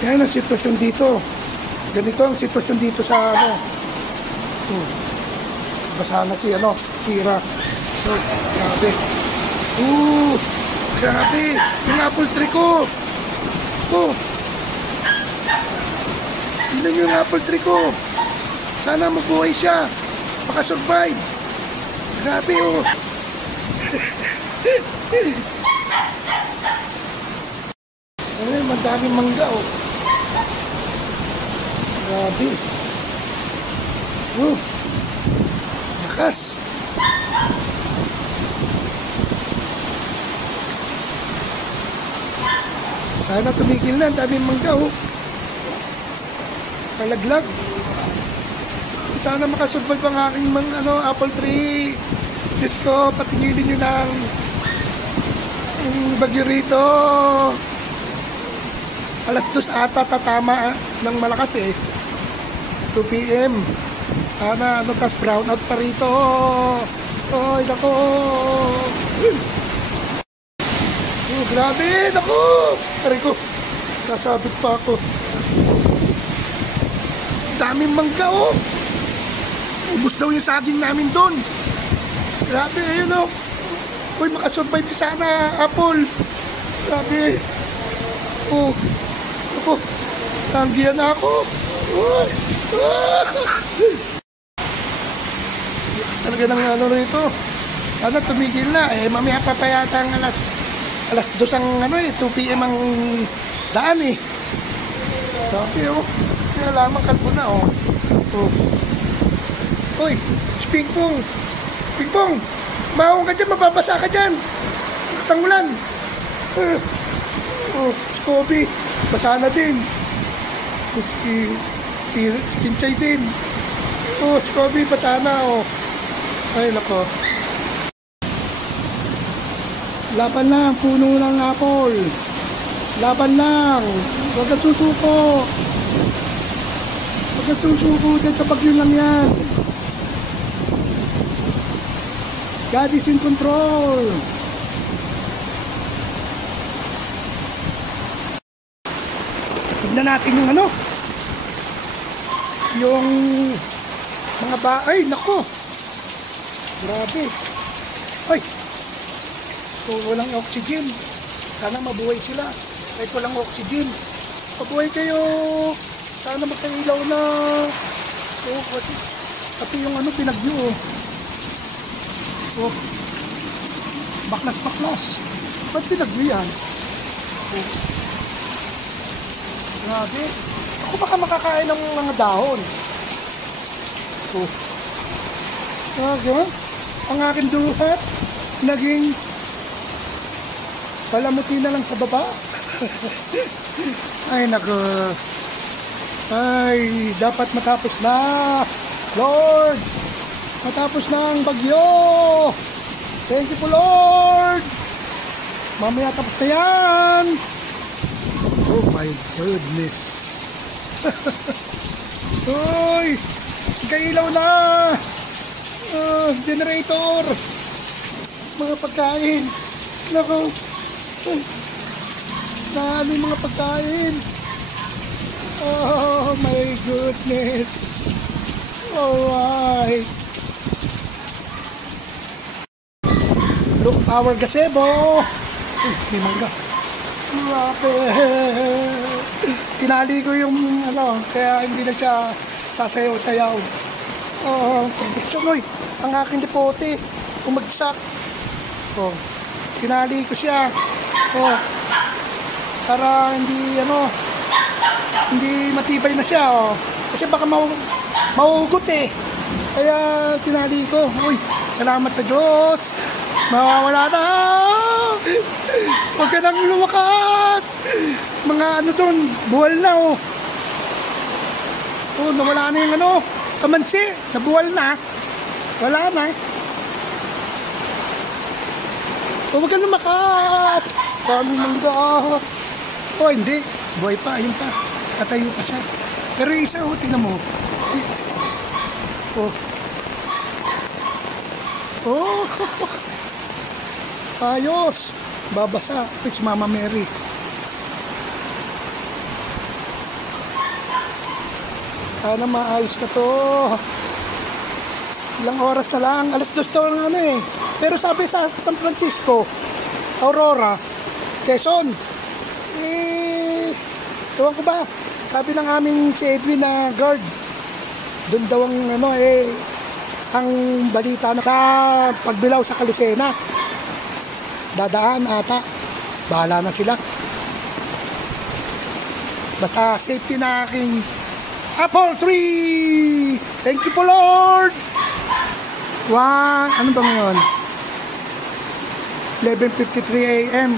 Yan ang sitwasyon dito. Ganito ang sitwasyon dito sa ano. Basa na si ano, tira. Grabe. Grabe. Yung apple tree ko. Tingnan nyo yung apple tree ko. Sana mabuhay siya. Makasurvive. Grabe oh. Ay, madaming mangga oh. Grabe. Lakas. Sana tumigil na. Daming mangga oh. Kalaglag. Sana makasurvive ang aking apple tree. Diyos ko, patigilin nyo ng bagyo rito. Alas 2 ata tatama ng malakas eh. 2 PM. Sana tas brown out pa rito. Ay, nako. Grabe, nako. Aray ko, nasabit pa ako. Daming mangga oh. Ubus daw yung saging namin doon. Grabe, ayun oh. Uy, makasurvive ka sana, apple. Grabe. Ako, tanggihan na ako. Talaga ng ano rito. Sana tumigil na. Mamaya pa yata ang alas 2 ang 2 PM ang daan eh. Grabe oh. Kaya lamang kalbo na oh. Uy, Pingpong. Pingpong, mahong ka dyan, mababasa ka dyan. Tangulan. Kobe, basa na din. Kinchay din. Kobe, basa na oh. Ay, nako. Laban lang, puno ng apple. Laban lang. Huwag kang susuko. Huwag kang susuko dyan sa bagyo lang yan. God is in control. Tignan natin yung mga ay, nako. Grabe. Ay. So, walang oxygen. Sana mabuhay sila. Kahit walang oxygen. Mabuhay kayo. Sana magkailaw na. Pati yung pinagyo. Baklas. Ba't pinagyo yan? Grabe. Ako baka makakain ng mga dahon. Grabe. Ang aking duhat naging palamuti na lang sa baba. Ay nako. Ay, dapat matapos na. Lord, matapos na ang bagyo. Thank you po, Lord. Mamaya tapos na yan. Oh my goodness. Uy, kailaw na. Generator. Mga pagkain. Nako. Dami mga pagkain. Oh my goodness. Alright. Look, our gazebo. May mangga. Grabe. Tinali ko yung kaya hindi na siya sasayaw-sayaw. Oy, ang aking depote umagsak. Tinali ko siya. Para hindi matibay na siya. Kasi baka maugot eh. Kaya tinali ko. Uy, salamat sa Diyos. Mawawala na. Huwag ka nang lumakas. Mga doon, buwal na nawala na yung kamansi. Nabuwal na. Wala na. Huwag ka lumakas. Kami mangga. Hindi. Buhay pa. Ayun pa. Katayo pa siya. Pero yung isa, tingnan mo. Ayos. Babasa. Si Mama Mary. Sana maayos na to. Ilang oras na lang. Alas 2 to lang eh. Pero sabi sa San Francisco, Aurora, Quezon, ewan ko ba, sabi ng aming si Edwin na guard, doon daw ang ang balita na sa pagbilaw sa Calisena. Dadaan ata. Bahala na sila. Basta safety na aking apple tree. Thank you po Lord. Ano ba ngayon? 11:53 AM.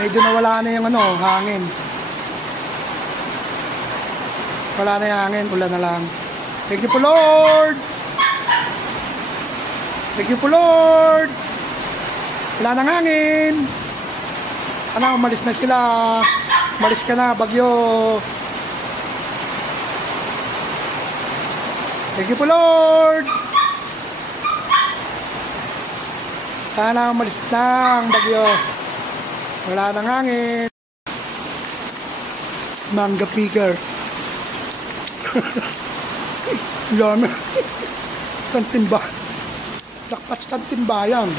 Medyo nawala na yung hangin. Wala na yung hangin, ulan na lang. Thank you po Lord. Thank you po Lord. Wala nang hangin. Umalis na sila. Umalis ka na, bagyo. Thank you po Lord. Sana umalis na ang bagyo. Wala nang hangin. Mangga picker. Yan. Kantimba. Lakpat kantimbayan.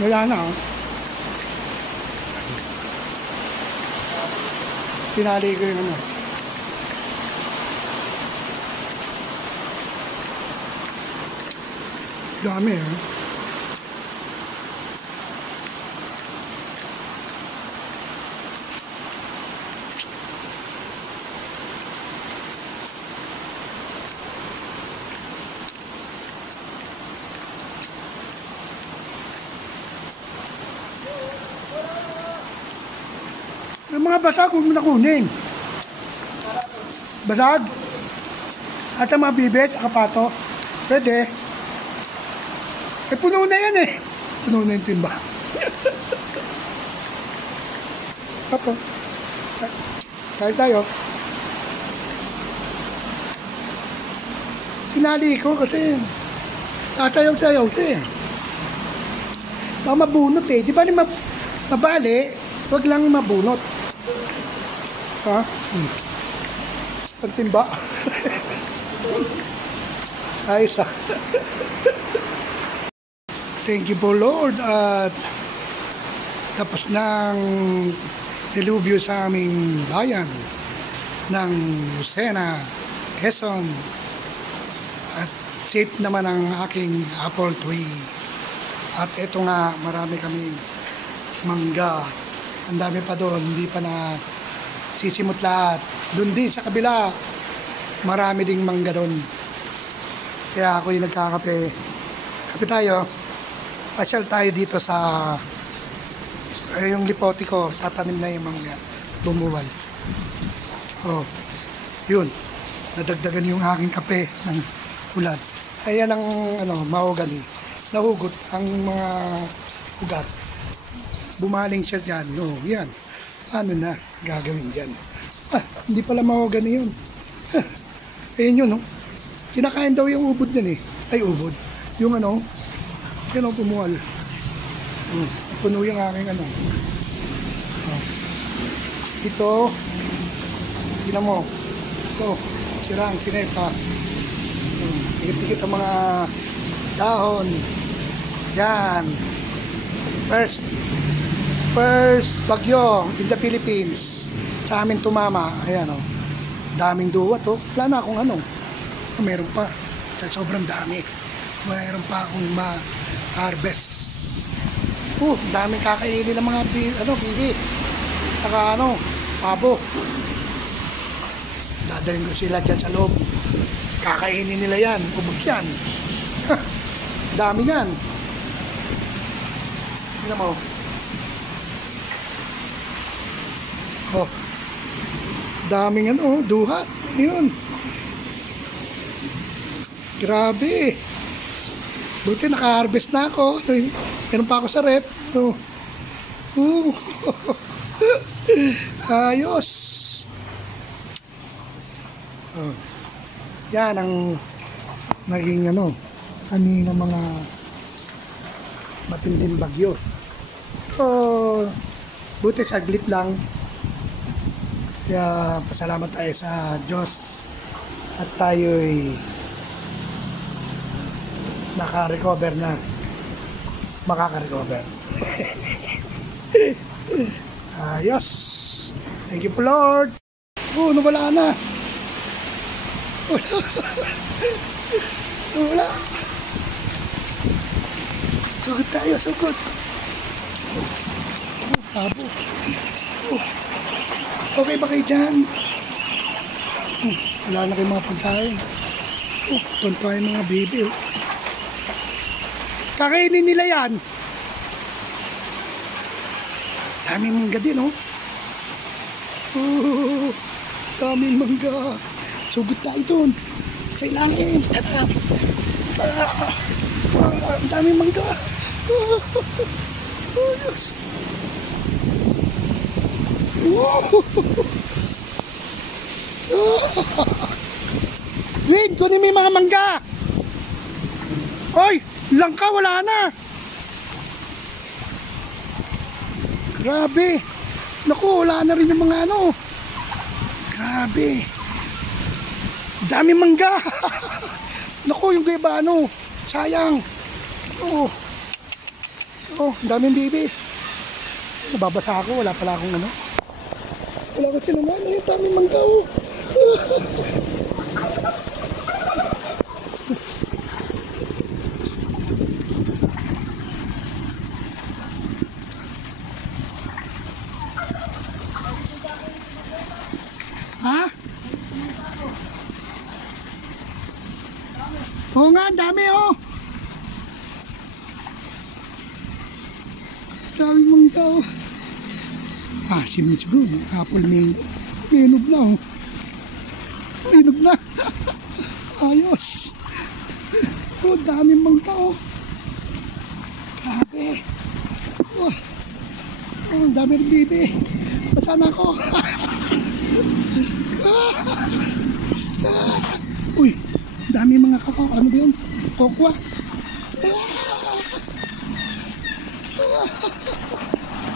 Wala na. Pinali ko yung dami Yung mga basag, huwag mo na kunin. Basag. At ang mga bibit, akapato. Pwede. Puno na yan eh. Puno na yung timba. Apo. Kahit tayo. Pinali ko kasi tatayaw-tayaw siya eh. Baka mabunot eh. Di ba mabali? Huwag lang mabunot. Ha? Pagtimba. Ayos ah. Thank you po Lord at tapos ng dilubyo sa aming bayan ng Lucena, Quezon at safe naman ang aking apple tree at ito nga marami kaming mangga. Ang dami pa doon, hindi pa na sisimot lahat. Doon din sa kabila, marami ding mangga doon. Kaya ako yung nagkakape. Kape tayo. Pasyal tayo dito sa yung lipote ko. Tatanim na yung mangga. Bumuwal. Oh, yun. Nadagdagan yung aking kape ng ulan. Ayan ang mahogany. Nahugot ang mga ugat. Bumaling siya dyan. No, yan. Ano na gagawin dyan? Hindi pala mahogany yun. Ayun yun, no? Kinakain daw yung ubod nun eh. Ay, ubod. Yung yun o, pumuwal. Puno yung aking Ito, tingnan mo. Ito, sirang, sinepa. Tikit-tikit ang mga dahon. Yan. First bagyo in the Philippines. Sa amin tumama. Ayan o. Daming duwat o. Wala na akong meron pa. Sobrang dami. Meron pa akong ma-harvest. Daming kakainin ng mga bibi. Saka pabo. Dadalhin ko sila dyan sa loob. Kakainin nila yan. Ubus yan. Dami yan. Tignan mo. Daming duhat. Yun. Grabe. Buti naka-harvest na ako. Meron pa ako sa rep. Ayos. Yan ang naging kanina mga matinding bagyo. Buti saglit lang. Kaya pasalamat tayo sa Diyos. At tayo'y naka-recover na. Makaka-recover. Ayos. Thank you po, Lord. Oh, nawala na. Wala. Sugod tayo, sugod. Tabo. Okay ba kayo dyan? Wala na kayong mga pagkain. Tunto yung mga baby. Kakainin nila yan. Daming mangga din, oh. Daming mangga. Sugod tayo dun. Sa ilalim. Daming mangga. Yes. Win, kunin mo yung mga mangga. Oy, langka, wala na. Grabe. Naku, wala na rin yung mga ano. Grabe. Dami mangga. Naku, yung gayba ano. Sayang. Daming bibi. Nababasa ako, wala pala akong ano. Wala ko sinaman, yung daming mangga, oh. Ha? Oo nga, ang dami, oh. Dami mangga, oh. Asim na siguro, apple mango. Minog na, oh. Minog na. Ayos. Oh, dami mangga, oh. Grabe. Oh, ang dami rin bibi. Basa na ako. Uy, dami mga ano ba yun? Kokwa.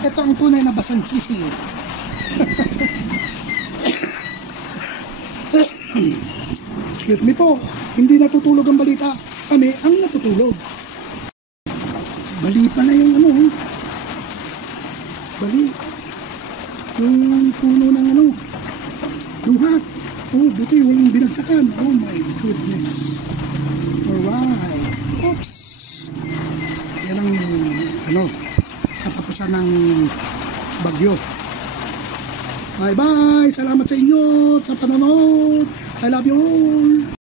Ito ang tunay na basang sisi. Excuse me po, hindi natutulog ang balita. Kami ang natutulog. Bali pa na yung ano. Bali. Yung puno ng ano. Luha. Oh, buti walang binagsakan. Oh my goodness. Alright. Oops. Yan ang ano, katapusan ng bagyo. Bye bye. Salamat sa inyo sa panonood. I love you all.